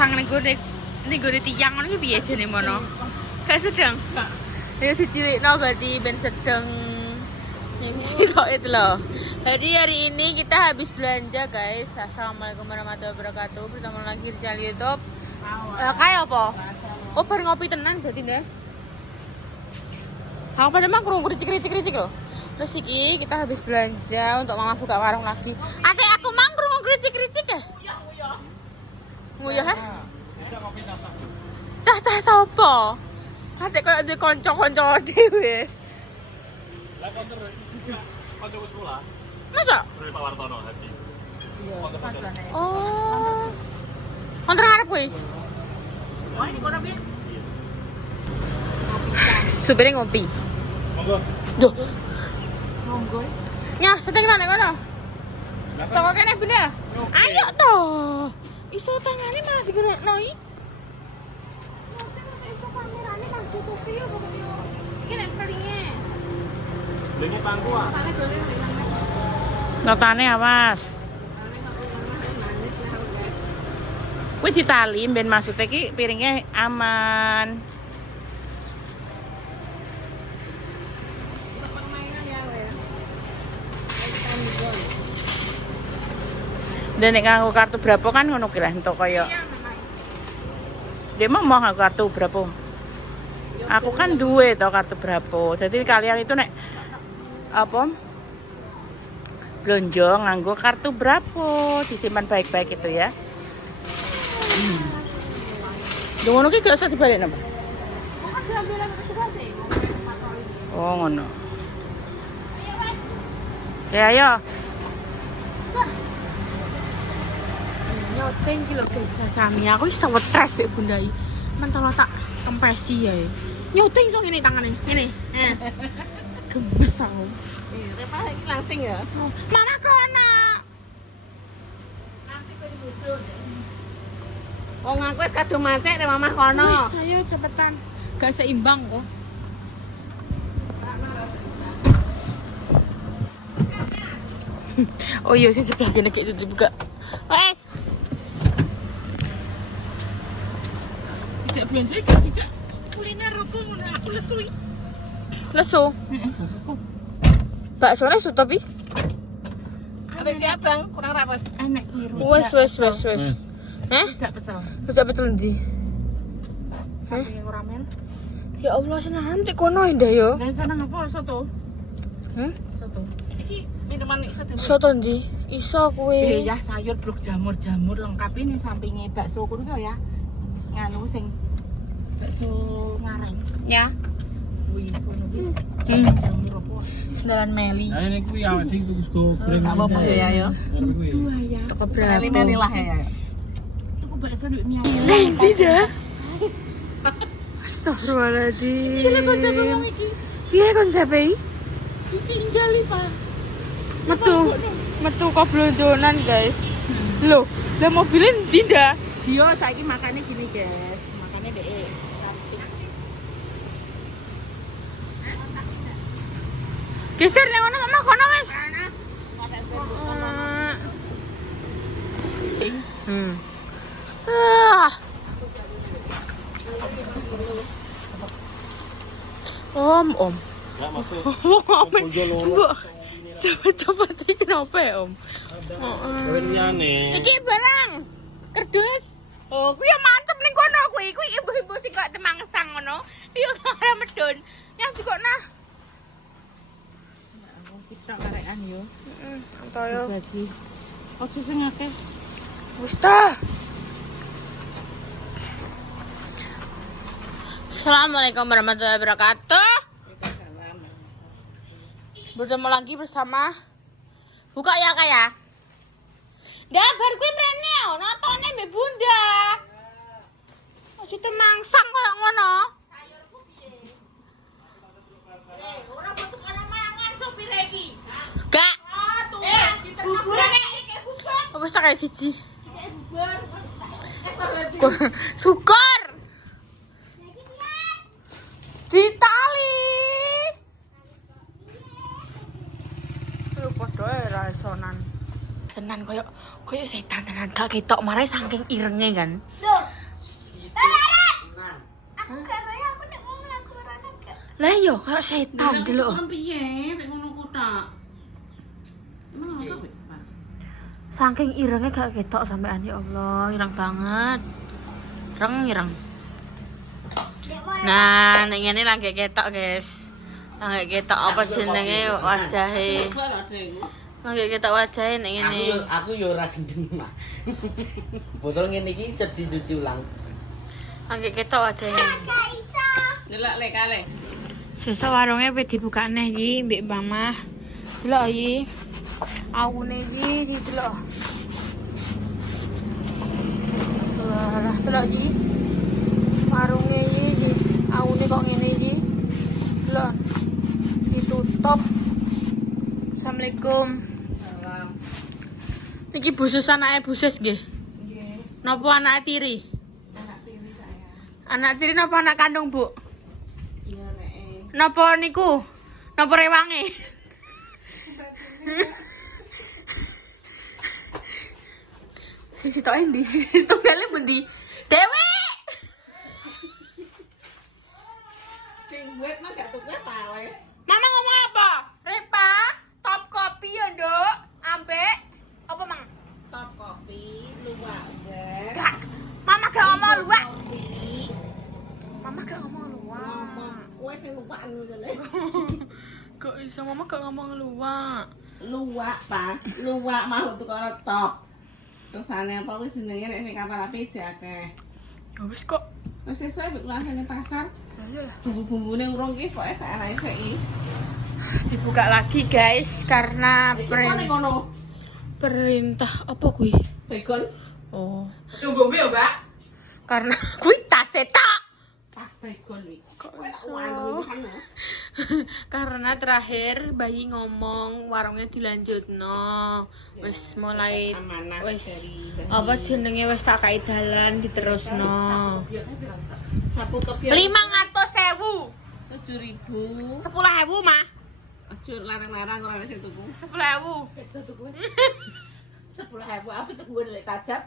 pasang nih gue tiang ngono iki piye jane mono? Gak sedang. Ya dicilikno berarti ben sedang. Sitok itu loh. Jadi hari ini kita habis belanja guys. Assalamualaikum warahmatullahi wabarakatuh. Bertemu lagi di channel YouTube. Kayak apa? Oh baru ngopi tenang berarti deh. Aku pada mah kurung ricik loh. Terus iki kita habis belanja untuk mama buka warung lagi. Ate aku mang kurung ricik ya? Nguyah ha? Cah sapa? Ate koyo di kanca-kanca dhewe. Lah konter kanca wis pula. Masa? Dari Pak Wartono hati. Iya. Oh. Konter ngarep kuwi. Wah, ini kono piye? Supirnya ngopi. Monggo. Duh. Monggo. Nya, seteng nang kono. Saka kene Bunda. Ayo toh. Iso tangane malah digerekno iki. Iso kamerane malah ditutupi yo pokoknya. Iki nek pelinge. Lene pangku ah. Notane awas. Kuwi ditali ben maksudnya iki piringnya aman. Dan nek nganggo kartu berapa kan ngono ki lah entuk kaya. Dia mau nganggo kartu berapa? Aku kan duwe to kartu berapa. Jadi kalian itu nek apa? Belanja nganggo kartu berapa? Disimpan baik-baik itu ya. Ngono ki gak usah dibalik napa? Oh ngono. Ya ayo. Nyoteng ki lho guys, sami aku iso stres mek Bunda iki. Mentolo tak kempesi ya. Nyoteng iso ngene tangane. Ngene. Gemes aku. Repa iki langsing ya. Mama kono. Langsing kok dibujuk. Wong aku wis kado macek nek mamah kono. Wis ayo cepetan. Gak seimbang kok. Oh iya, sing sebelah kene kayak itu dibuka. Wes. Dijak belanja iki dijak kuliner opo ngono aku lesu. Lesu. Bakso lesu tapi. Ada si abang kurang rapat. Enak miru. Wes. Heh? Dijak pecel. Pecel ndi? Samping ramen. Ya Allah, senang nanti kono indah yo. Dan sana apa soto? Soto. Iki minuman iso dhewe. Soto ndi? Iso kuwi. Ya sayur blok jamur lengkap ini sampingnya bakso kuwi kok ya. Nganu sing bakso ngareng. Ya. Kuwi kono wis. Hmm. Jamur apa? Sendaran Meli. Nah ini kuwi awake dhewe tuku goreng. Enggak apa-apa ya ya. Kuwi. Ya. Toko berapa? Meli lah ya. Tuku bakso duit mie. Neng tidak. Astagfirullahaladzim. Iki konsep wong iki. Piye konsepe iki? Ditinggal Pak. Metu kok blonjonan, guys. Loh, lah mobilnya tidak. Dia saiki makannya gini, guys. Makannya dek. Geser nang ngono mama kono wis. Om. Ya masuk. Mbok. Cepet-cepet iki kenapa ya, Om? Renyane. Iki barang kerdus. Oh, kuwi ya mantep ning kono kuwi. Kuwi ibu-ibu sing kok temangsang ngono. Iya ora medun. Yang dikokna. Kita karekan yo. Antoyo. Bagi. Ojo sing akeh. Wis ta. Assalamualaikum warahmatullahi wabarakatuh. Bertemu lagi bersama buka ya kak ya. Dah bar kuwi mrene nontonnya mbek Bunda. Aja temangsang koyo ngono. Ora butuh ana mangan sopir iki. Gak. Diternak iki bubur. Wis tak kayak siji. Syukur. Ditali. Lu padha ra resonan. Tenan koyo setan tenan gak ketok marai saking irenge kan. Aku gak roy, aku nek mau mlaku ora gak. Lah yo koyo setan delok. Kan piye nek ngono ku tok. Emang apa, Pak? Saking irenge gak ketok sampean ya Allah, ireng banget. Ireng. Nah, nek ngene lagi ketok, guys. Lagi ketok apa jenenge wajahe. Lagi ketok wajahe nek ngene. Aku yo ora gendeng mah. Botol ngene iki isep dicuci ulang. Lagi ketok wajahe. Gak iso. Delok le kale. Sesuk warunge wis dibuka neh iki mbek Mama. Delok iki. Awune iki didelok. Wah, delok iki. Warunge iki awune kok ngene iki. Delok. Ditutup. Assalamualaikum. Niki busus anake busus nggih. Nggih. Napa anak tiri? Anak tiri saya. Anak tiri napa anak kandung, Bu? Iya nek. Napa niku? Napa rewange? Sing sitok endi? Setunggalnya pundi? Dewi! Sing buat mah gak tuku ta wae. Mama ngomong apa? Repa, top kopi ya, Nduk. Ambek apa, Mang? Top kopi, luwak wek. Gak. Mama gak ngomong luwak. Kopi. Mama gak ngomong luwak. Ngomong wes sing luwak anu jane. Gak iso, Mama gak ngomong luwak. Luwak, Pak. Luwak mau tuku ora top. Tersane apa wis jenenge nek sing kapal api akeh. Ya wis kok. Wis sesuai mbek langsane pasar. Ayolah. Bumbu-bumbune urung ki pokoke saenake seki. Dibuka lagi, guys, karena Iki kok ning ngono. perintah apa kuwi? Begon. Oh, Coba mbek, Mbak. karena kuwi tas tok. Pas begon iki. Kok Waduh, iso? iki kan. Karena terakhir bayi ngomong warungnya dilanjutno. Wis mulai Amanah wis dari bayi. apa jenenge wis tak kai dalan diterusno. Ya kan pirasta. Sapu kepiye? 500.000. 7.000. 10.000 mah. Aja larang-larang ora sing tuku. 10.000. Wis tuku wis. 10.000 apa tuku lek tajab?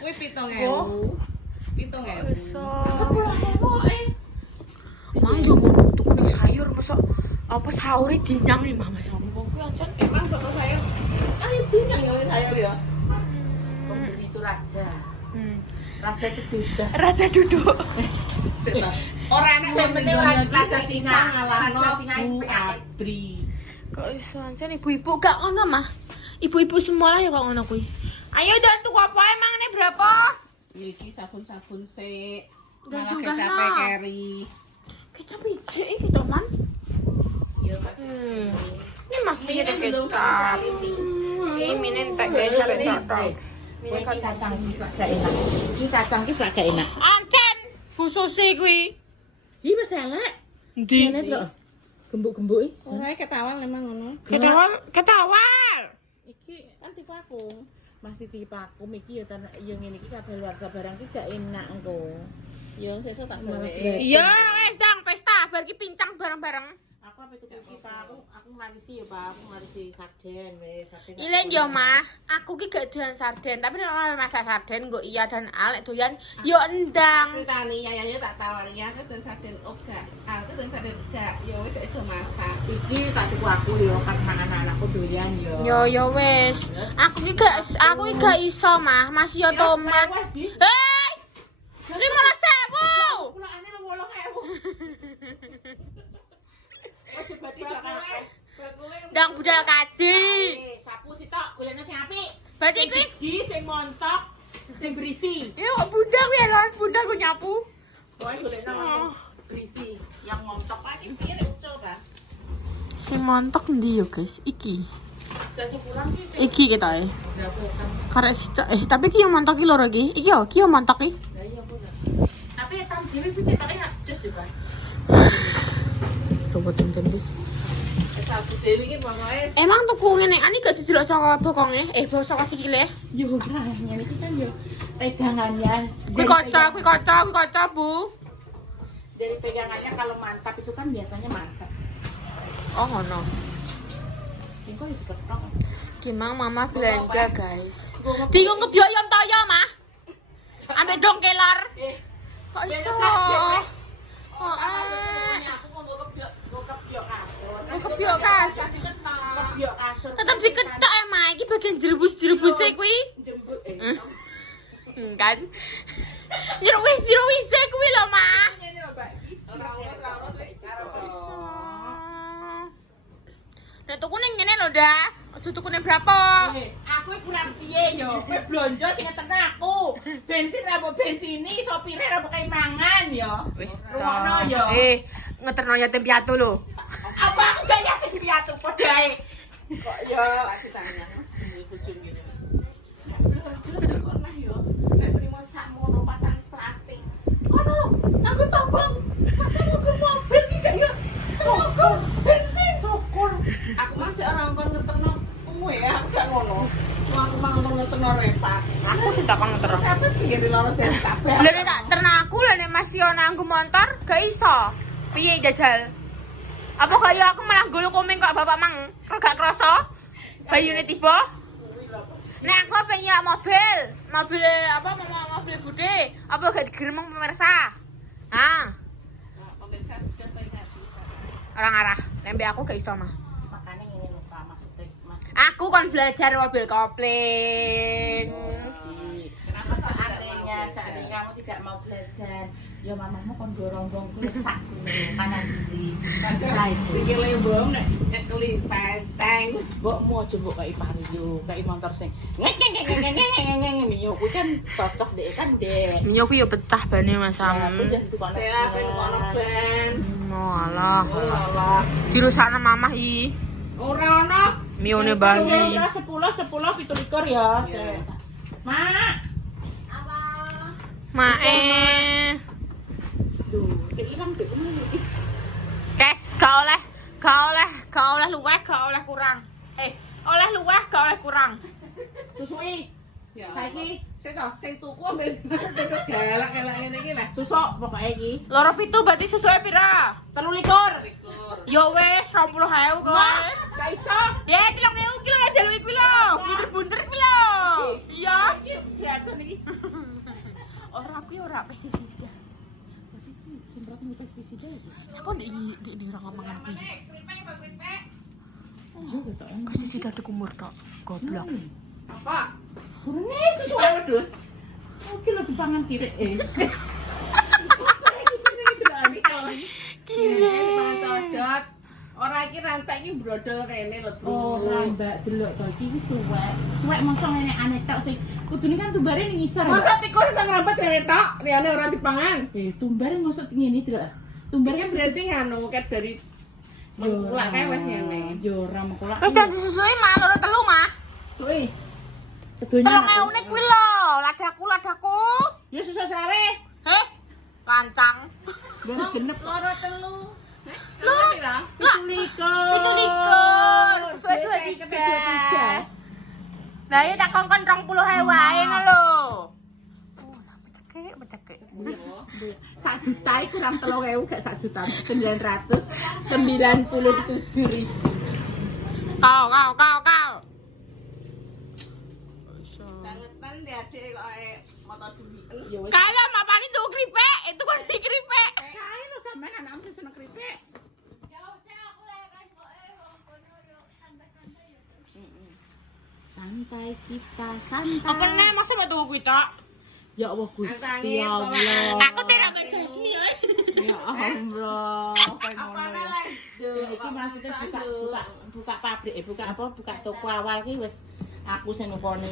Kuwi 7.000. Oh. 7.000. Iso. 10.000 Mang yo ngono tuku ning sayur mosok apa sahure dinyang nih Mama sombong kuwi ancen. Emang toko sayur. Kan itu yang ngomong sayur ya. Pembeli itu raja. Raja itu beda. Raja duduk. Orang enak sing penting rasa singa ngalahno Rasa singa Bu penyakit. Abri. Kok iso ancen ibu-ibu gak ngono mah. Ibu-ibu semua lah ya kok ngono kuwi. Ayo dan tuku apa emang ini berapa? Iki sabun-sabun sik. Dan Malah juga kecap no. keri. Kecap hijau iki to, Man. Iya, Mas. Ini masih ada kecap. Ini minen tak guys arek cocok. Ini kacang kis lak gak enak. Iki kacang kis lak gak enak. Ancen bu susi kuwi. Iki wis elek. Ndi? Elek lho. Gembuk-gembuk iki. Ora ketawal emang ngono. Ketawal. Iki kan tipe aku. Masih tipe aku iki ya tan yo ngene iki kabeh luar barang iki gak enak engko. Yo sesuk tak gawe. Iya, wis dong pesta bar ki pincang bareng-bareng. Aku apa tuku iki Pak? Aku ngarisi ya Pak, aku ngarisi sarden wis sarden. Ilen yo mah, aku ki gak doyan sarden, tapi nek masak sarden nggo iya dan Al nek doyan yo endang. Ceritane yayane tak tawari ya aku den sarden gak. Aku den sarden gak. Yo wis gak iso masak. Iki tak tuku aku yo kan mangan anakku doyan yo. Yo wis. Aku ki gak iso mah, masih yo tomat. Hei! 5.000. Kula ane 8.000. Ojo bati sakake. Ndang budal kaji. Sapu sitok golekne sing apik. Berarti kuwi Di sing montok, sing berisi. yo budal kuwi lho, budal ku nyapu. Kowe golekno berisi yang montok ae piye nek ucul kan. Sing montok ndi yo, guys? Iki. Jasa pulang ki sing Iki kita grafokan. karek sicak tapi ki yo montok ki loro iki. Iki yo, ki yo montok ki. Lah iya kok. Tapi tam dhewe iki ketake adjust ya, Pak. Coba tencen wis. Sapu dhewe iki pokoke Emang tuku ngene ani gak didelok saka bokonge? Saka sikile. yo ora ngene iki kan yo pegangannya. Kuwi kaca, Bu. Dari pegangannya kalau mantap itu kan biasanya mantap. Oh ngono. Engko itu ketok. Gimana mama belanja guys? Bingung ngebiayam toyo mah? Ambil dong kelar. Kok iso? Oh kebiok kas. Tetep diketok ya mah. Iki bagian jerebus-jerebusnya kuwi. Jembut Kan? Jerebus-jerebusnya kuwi lho mah. Ini lho, Mbak. Nek tuku ning ngene lho, dah. Aja tuku ning berapa? Aku kurang piye yo. Kowe blonjo sing ngeten aku. Bensin ra mbok bensini, sopire ra mbok mangan yo. Wis Rumono yo. ngeterno yatim piatu lho. Apa aku gak yakin piatu padha ae. Kok yo ceritanya bojone ngene. Jelas pernah yo. Nek terima sakmono patang plastik. Ono lho, aku topong. Masa syukur mobil iki gak yo. Syukur bensin syukur. Aku masih orang kon ngeterno kowe ya, aku gak ngono. Cuma aku mangkon ngeterno repak. Aku sudah kan ngeterno. Siapa sih yang di loro dari kabeh? Lah nek tak terno aku lah nek masih ana nganggo motor gak iso. Piye jajal? Apa kaya aku malah golo komeng kok bapak mang? Gak krasa? Bayune tiba? Nek aku pengen mobil apa mobil bude, apa gak digeremeng pemirsa? Ah, Pemirsa sudah baik hati. orang arah. Nek aku gak iso mah. Makanya ini lupa maksudnya Aku kan belajar mobil kopling. kenapa seandainya kamu tidak mau belajar, ya mamamu kon gorong-gorong kuwi sak kanan kiri. Bisa itu. Sikile mbok nek nyekeli penceng, mbokmu aja mbok kaya Vario, kaya motor sing ngeng yo kuwi kan cocok deh kan, Dek. Minyo ku yo pecah bane Mas Sam. Udah tukono. Saya ben kono ben. Walah. Alah. Dirusakno mamah i. Ora ono. Mione Bali. 10 17 ya. Mak. Mae. Tuh, ilang dek ngono iki. Kes gak oleh luweh, gak oleh kurang. Oleh luweh, gak oleh kurang. Susuki. Saiki sing tuku ambek galak-galak ngene iki lah. Susuk pokoke iki. Loro pitu berarti sesuai pira? 23. Yo wes 20.000 kowe. Gak iso. Ya 3.000 kilo ya jalu iki lho. Bunter-bunter iki lho. Iya. Biasa iki. Ora aku ora pestisida. Tapi iki disemprot dengan pestisida iki. Aku di ora ngomongan kuwi. Kripek. Pestisida dikumur tok. Goblok. Apa? Kurene susu wedhus. Oke lho dipangan kirek Dipangan codot. Ora iki rantek iki brodol rene lho, Bro. Ora Mbak delok to iki suwek. Suwek mosok ngene aneh tok sing kudune kan tumbare ning ngisor. Masa tikus iso ngrampet rene tok, liyane ora dipangan. Tumbare mosok ngene delok. Tumbare Kan kan berarti nganu ket dari mengkulak kae wis ngene. Yo ora mengkulak. Wis tak disusui mah loro telu mah. Suwi. Kedonya. 3.000 kuwi lho, ladaku. Ya susah srawe. Heh. Lancang. Ben genep. Loro telu. Lho, Pira? Itu likur. itu likur. Sesuai 23. Lah ya tak kongkon 20.000 wae ngono lho. Oh, lah becekek. 1 juta iki kurang 3.000 gak 1 juta. 997.000. Kau. Bangetan di adek kok motor duwien. Ya wis. Kalau mapani tuh keripik, itu kan di keripik. Kae lho sampean anakmu sing seneng keripik. Santai kita, santai. Apa nih masa mau tuh kita? Ya Allah Gusti Antangin, Allah. Aku tidak ke jasmi ya. Ya Allah. Apa lah? Iki maksudnya buka pabrik, buka toko awal ki wis aku sing nukoni.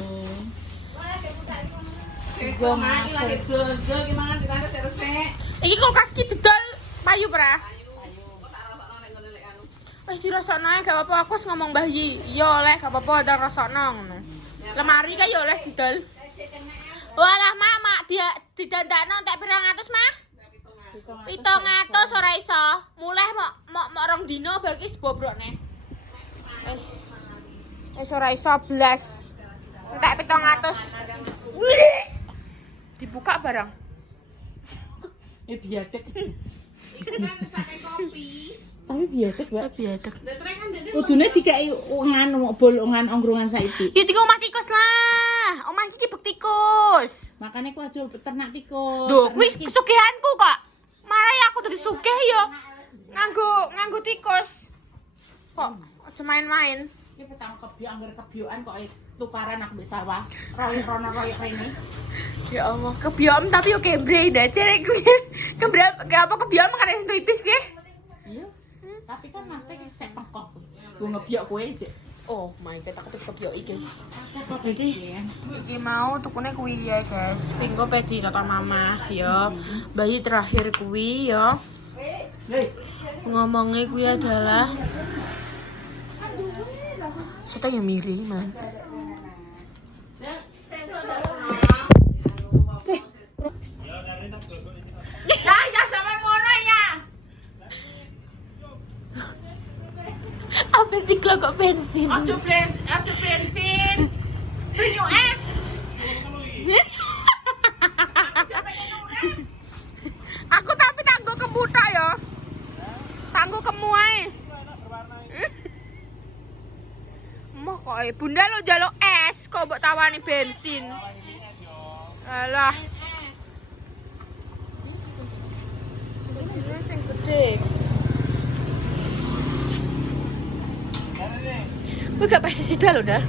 Besok mati lagi belanja gimana ditanya resek. Iki kulkas ki didol payu pra. Kok tak rasakno nek ngono lek anu. Wis dirasakno ae gak apa-apa, aku wis ngomong Mbah Yi. Iya oleh gak apa-apa ndang rasakno ngono. Lemari ka ya oleh didol. Walah mama dia didandakno entek 200 mah? 700 ora iso. Mulai mok 2 dino bar ki sebobrokne. Wis ora iso blas. Entek 700. Wih. Dibuka barang. Biadek. Iku kan pesake kopi. Tapi biadek, Mbak. Biadek. Lah trek kan Kudune dikeki nganu bolongan ongkrongan saiki. Ya tiga omah tikus lah. Omah iki bek tikus. Makane ku aja ternak tikus. Duh, Ternak kuwi iki- kesugihanku kok. Marai aku dadi sugih yo. Nganggo tikus. Kok aja main-main. Iki petang kebiok angger kebiokan kok tukaran aku mbek sawah. Royok rono royok rene. Ya Allah, kebiom tapi yo kembre dah cerek kuwi. Kebiom kan intuitis piye? Iya. Tapi kan Mas Teh sek pengkok. Ku ngebiok kowe cek. Oh my god, aku tuh kebiom guys. Kok iki? Iki mau tukune kuwi ya guys. Pinggo pedi kata mama ya. Bayi terakhir kuwi ya. Ngomongnya kuwi adalah kita yang mirip man. Ya sama ngono ya. Apa dikelokok bensin? Aja bensin. Banyu es. Aku tapi tanggo kebuta ya. Tanggo kemu ae. Moh kok bunda lo jaluk es kok mbok tawani bensin. Alah. Bensinnya sing gede. Gue gak pasti sida lo dah.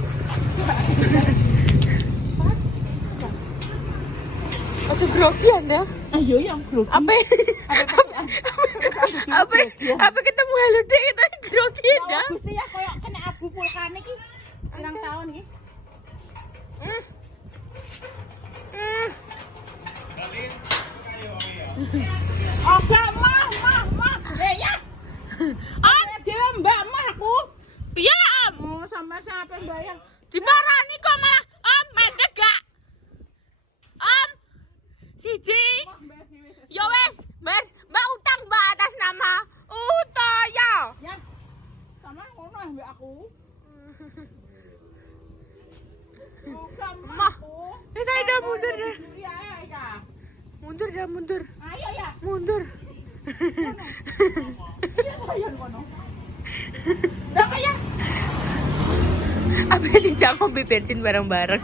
Aduh grogi anda. Ayo yang grogi. Apa ketemu halo dek itu grogi Ya anda. Gusti ya koyo kena abu vulkanik iki. Pirang tahun iki. Oke, mah. Ya. Dewe mbak mah aku. Piye lah om? Oh, sampai siapa yang bayar? Dimarani kok malah om medek gak? Om siji. Yo wes, mbak utang mbak atas nama Utoyo. Ya. Sama ngono mbak aku. Oke, Mah. mah. Saya udah mundur dah. Ya, ya. Mundur dah mundur. Ayo ya. Mundur. Iya bayar kono. Berapa ya? Apa dijak mobil bensin bareng-bareng?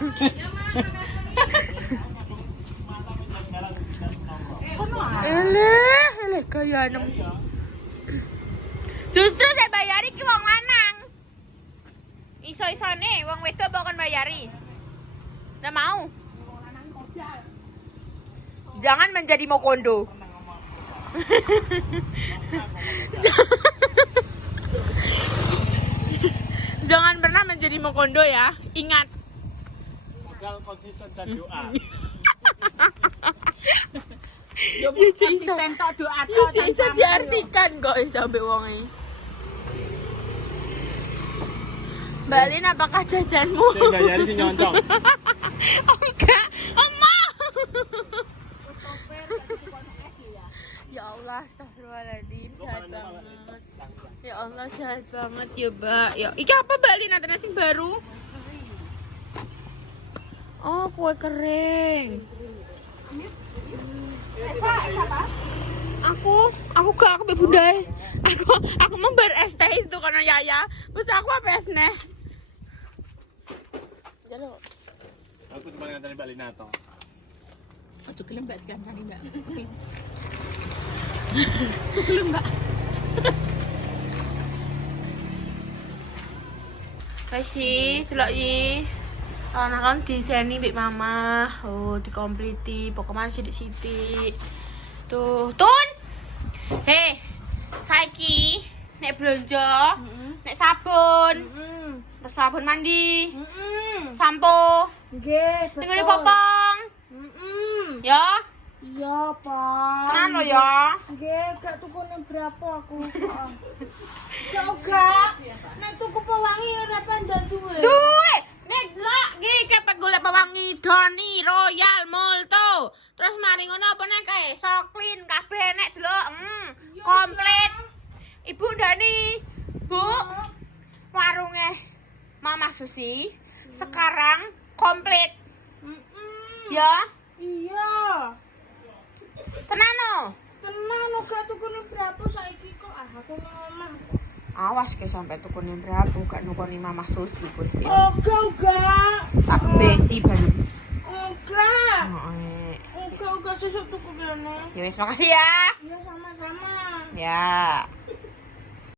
Kono. Eleh kaya nem. Justru saya bayari ki wong lanang. Iso-isone wong wedok bakon bayari. Nggak mau. Jangan menjadi mokondo. Jangan pernah menjadi mokondo ya. Ingat. Modal konsisten dan doa. Konsisten tok doa tok. Bisa diartikan kok sampai wonge. Mbak Lin, apakah jajanmu? Sing bayari sing nyoncong. Enggak, Oma. Ya Allah, astagfirullahaladzim, jahat banget. Ya Allah, jahat banget ya, Mbak. Ya, iki apa Mbak Lin? Ada sing baru? Oh, kue kering. Aku Mbak Bunda. Aku mau bar es teh itu karena Yaya. Terus aku apa es neh? Jalo. Aku cuma ngantri Mbak Lina toh. Ojo gelem mbak dikancani mbak. Ojo gelem mbak. Kasih, delok iki. Ana kan diseni mbek mama. Oh, dikompliti. Pokoknya sithik-sithik. Tuh, Tun. Hei, saiki nek blonjo, nek sabun, terus sabun mandi, sampo, Nggih, ning popong. Ya, Iya, Pak. tenan lo ya. Nggih, gak tuku ning berapa aku. Gak. Nek tuku pewangi ora pandang duwe. Duwe, nek delok iki kepek golek pewangi Doni, Royal, Molto. Terus mari ngono apa nek kae? Soklin kabeh nek delok. Komplit. Ibu Dani, Bu. Warunge Mama Susi sekarang komplit. Ya, Iya. tenan no. Tenan gak tuku ning berapa saiki kok aku ngomong. Awas ke sampai tukune Prabu gak nukoni Mama Susi putih. Enggak. Tak besi banget. Enggak. Heeh. Enggak sesuk tuku kene. Ya wis makasih ya. Ya sama-sama. Ya.